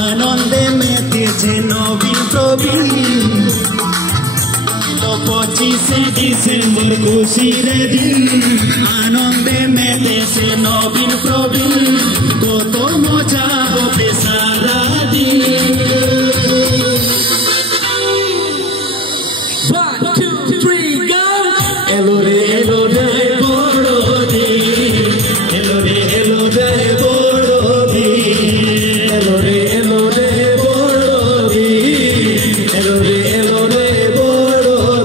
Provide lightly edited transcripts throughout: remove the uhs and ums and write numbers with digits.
আনন্দে মেতেছে নবীন প্রবীণ 25শে ডিসেম্বর খুশির দিন আনন্দে মেতেছে নবীন প্রবীণ কত মজা হবে সারাদিন এলো রে বড়দিন এলো রে বড়দিন এলো রে বড়দিন এলো রে বড়দিন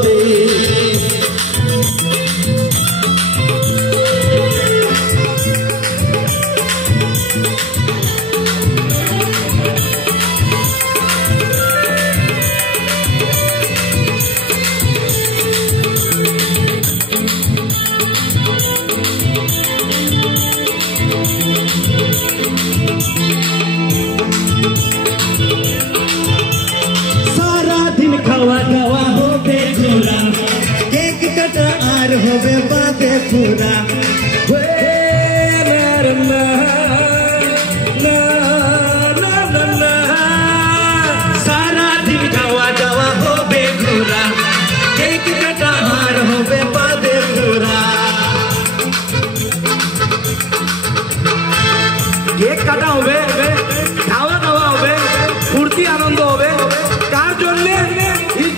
খাওয়া দাওয়া হবে ঘোরা কেক কাটা আর হবে বাদে পুরা সারা দিন খাওয়া দাওয়া হবে ঘোরা কেক কাটা আর হবে বাদে পুরা কেক কাটা হবে খাওয়া দাওয়া হবে ফুর্তি আনন্দ হবে কার জন্য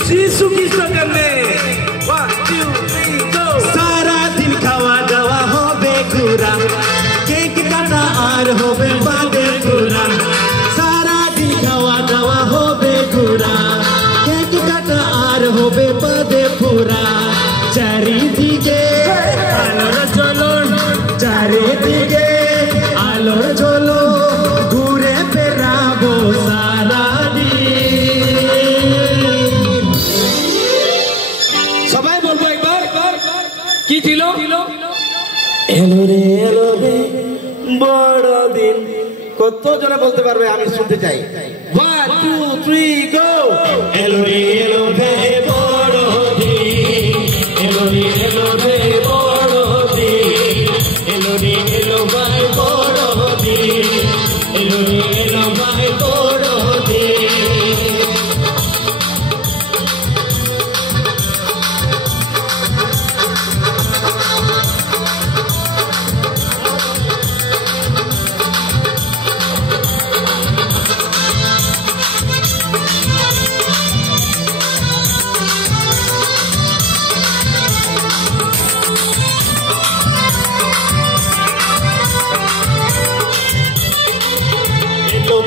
যিশু খ্রিস্টের জন্য সারা দিন খাওয়া দাওয়া হবে ঘোরা কেক কাটা আর হবে বাদে ঘোরা সারা দিন খাওয়া দাওয়া হবে ঘোরা কেক কাটা আর হবে বাদে পুরা চারিদিকে আলোর ঝলক চারিদিকে আলোর ঝলক ঘুরে বেড়াবো সারা সবাই বলবো একবার কি ছিল এলো রে বড়দিন কত জনে বলতে পারবে আমি শুনতে চাই 1 2 3 গো এলো রে বড়দিন এলো রে বড়দিন এলো ভাই বড়দিন এলো ভাই বড়দিন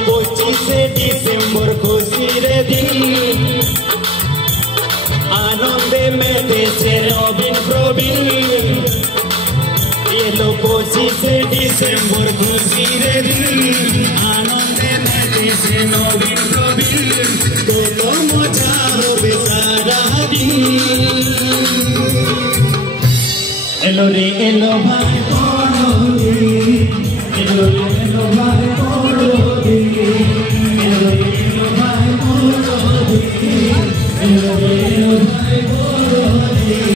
পঁচিশে ডিসেম্বর খুশির দিন আনন্দে মেতেছে নবীন প্রবীণ এলো 25শে ডিসেম্বর খুশির দিন আনন্দে মেতেছে নবীন প্রবীণ কত মজা হবে সারাদিন এলো ভাই বড়দিন